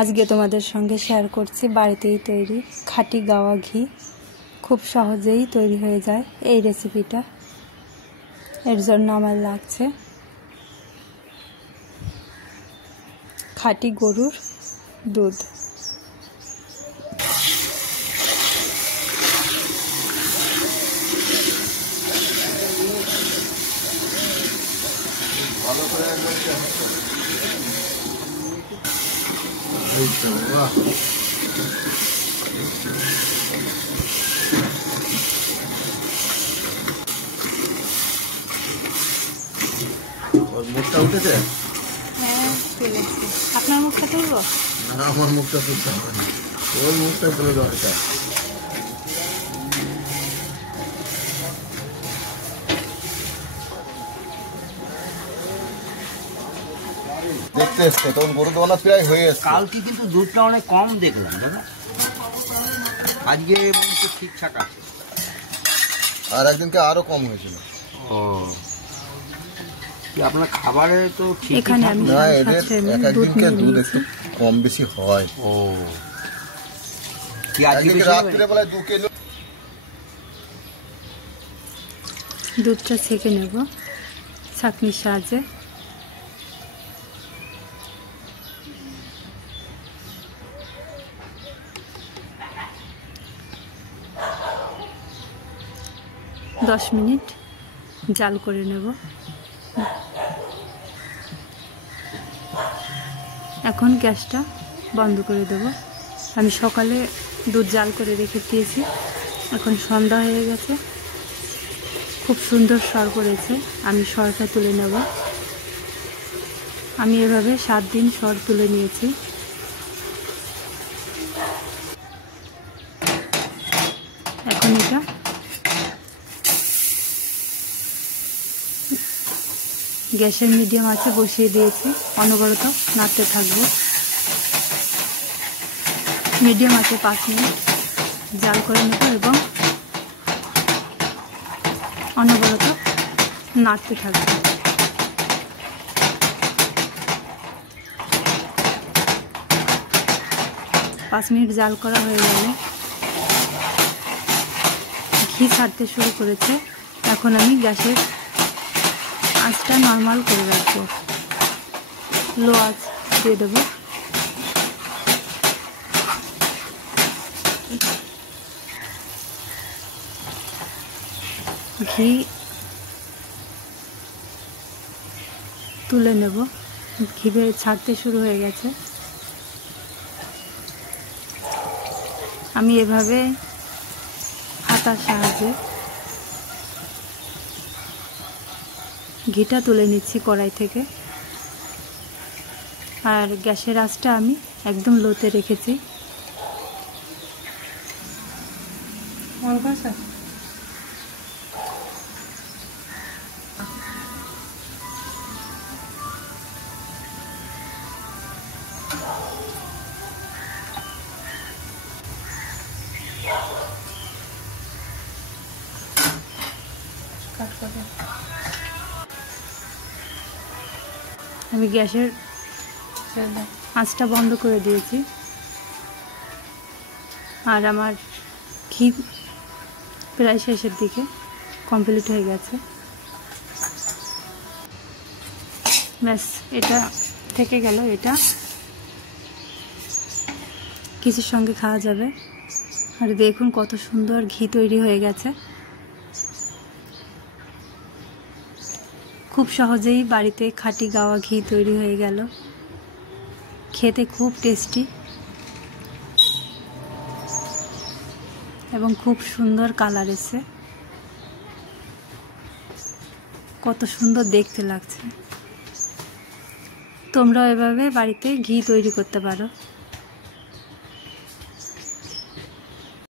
আজকে তোমাদের সঙ্গে শেয়ার করছি বাড়িতেই তৈরি খাঁটি গাওয়া ঘি। খুব সহজেই তৈরি হয়ে যায় এই রেসিপিটা। এর জন্য আমার লাগছে খাঁটি গরুর দুধ, ভালো করে মুখটা উঠেছে? হ্যাঁ তুলেছি। আপনার মুখটা তুলবো না, আমার মুখটা তুলতে হবে না, ওই মুখটা তুলে দরকার। দেখতে এসছে তখন গরু দোয়ানা প্রায় হয়ে এসছে। কালকে কিন্তু দুধটা অনেক কম দেখলাম দাদা, আজকে বলতে ঠিকঠাক আছে। আর একদিনকে আরো কম হয়েছিল। ও আপনার খাবারে তো ঠিক এখানে আমি না, এদের এক একদিনকে দুধ একটু কম বেশি হয়। ও কি আজকে রাত্রে বেলায় 2 কিলো দুধটা ছেঁকে নেব ছাঁকনির সাহায্যে। দশ মিনিট জাল করে নেব। এখন গ্যাসটা বন্ধ করে দেব। আমি সকালে দুধ জাল করে রেখে দিয়েছি, এখন সন্ধ্যা হয়ে গেছে। খুব সুন্দর সর করেছে, আমি সরটা তুলে নেব। আমি এভাবে 7 দিন সর তুলে নিয়েছি। এখন এটা গ্যাসের মিডিয়াম আছে বসিয়ে দিয়েছি, অনবরত নাড়তে থাকবো। মিডিয়াম আছে 5 মিনিট জাল করে নেব এবং অনবরত নাড়তে থাকবো। পাঁচ মিনিট জাল করা হয়ে গেলে ঘি ছাড়তে শুরু করেছে। এখন আমি গ্যাসের আঁচটা নর্মাল করে রাখবো, লো আঁচ দিয়ে দেবো। ঘি তুলে নেব, ঘি ছাড়তে শুরু হয়ে গেছে। আমি এভাবে হাতার সাহায্যে ঘিটা তুলে নিচ্ছি কড়াই থেকে। আর গ্যাসের আঁচটা আমি একদম লোতে রেখেছি। আমি গ্যাসের আঁচটা বন্ধ করে দিয়েছি। আর আমার ঘি প্রায় শেষের দিকে কমপ্লিট হয়ে গেছে। ব্যাস, এটা থেকে গেল। এটা কিছুর সঙ্গে খাওয়া যাবে। আর দেখুন কত সুন্দর ঘি তৈরি হয়ে গেছে। খুব সহজেই বাড়িতে খাঁটি গাওয়া ঘি তৈরি হয়ে গেল। খেতে খুব টেস্টি এবং খুব সুন্দর কালার এসেছে। কত সুন্দর দেখতে লাগছে। তোমরাও এভাবে বাড়িতে ঘি তৈরি করতে পারো।